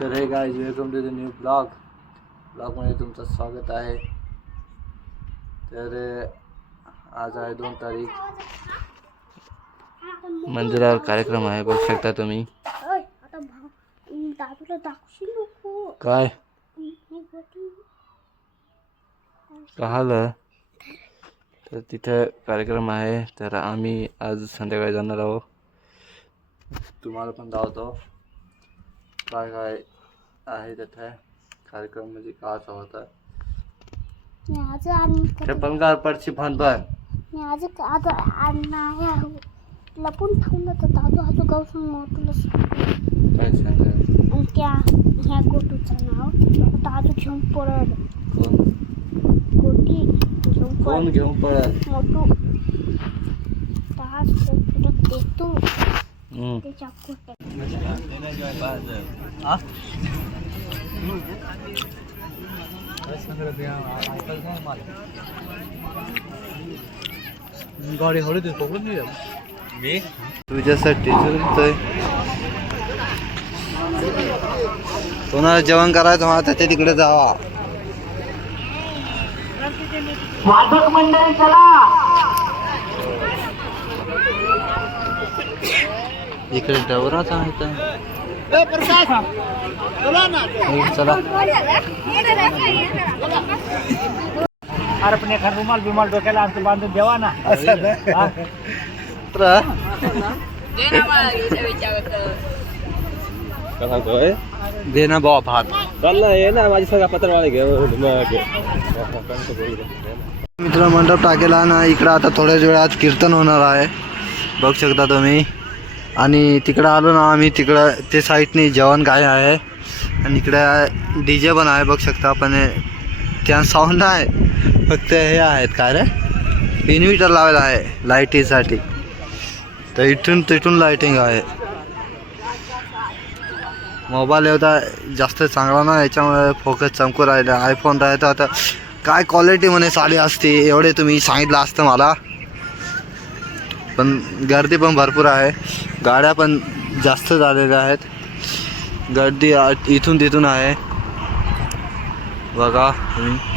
तर hey guys, welcome to the new ब्लॉगमध्ये तुमचं स्वागत आहे। तर आज आहे 2 तारीख, मंदिरावर कार्यक्रम आहे, बघू शकता तुम्ही। काय कळालं? तर तिथे कार्यक्रम आहे, तर आम्ही आज संध्याकाळी जाणार आहोत। तुम्हाला पण दावतो काय काय आहे तिथे कार्यक्रम, म्हणजे काचा होता ते पण गारपडची भानभान लपून ठेवलं तर दादू आजू गावसून मोठं काय सांगायचं। आणि त्या ह्या गोटूचं नाव दादू घेऊन पळल। गोटी कोण घेऊन पळल? मोठू तास फिरत देतो त्याच्या गोट्या। गाडी हळू दे पकडून मी तुझ्यासाठी चलतोय। कोणाला जेवण करायचं मला त्याच्या तिकडे जावा। वादक मंडळी चला, इकडे डवराच आहे तर चला। अरे पण एखाद रुमाल बिमाल डोक्याला आमचं बांधून देवा ना। दे ना भाऊ भात। चाललं आहे ना माझी सगळा पत्रवाळे घे। मित्र मंडप टाकेला ना इकडं, आता थोड्याच वेळात कीर्तन होणार आहे, बघू शकता तुम्ही। आणि तिकडं आलो ना आम्ही, तिकडं ते साईडने जेवण काय आहे, आणि इकडे DJ पण आहे, बघू शकता। पण त्या साऊंड आहे, फक्त हे आहेत काय रे, इन्व्हर्टर लावलेला आहे लाईटीसाठी, तर इथून तिथून लाईटिंग आहे। मोबाईल होता जास्त चांगला ना, याच्यामुळे फोकस चमकू राहिला। आयफोन राहता आता काय क्वालिटी म्हणे साडी असते, एवढे तुम्ही सांगितलं असतं मला। पण गर्दी पण भरपूर आहे, गाड्या पण जास्त झालेल्या आहेत, गर्दी इथून तिथून आहे बघा तुम्ही।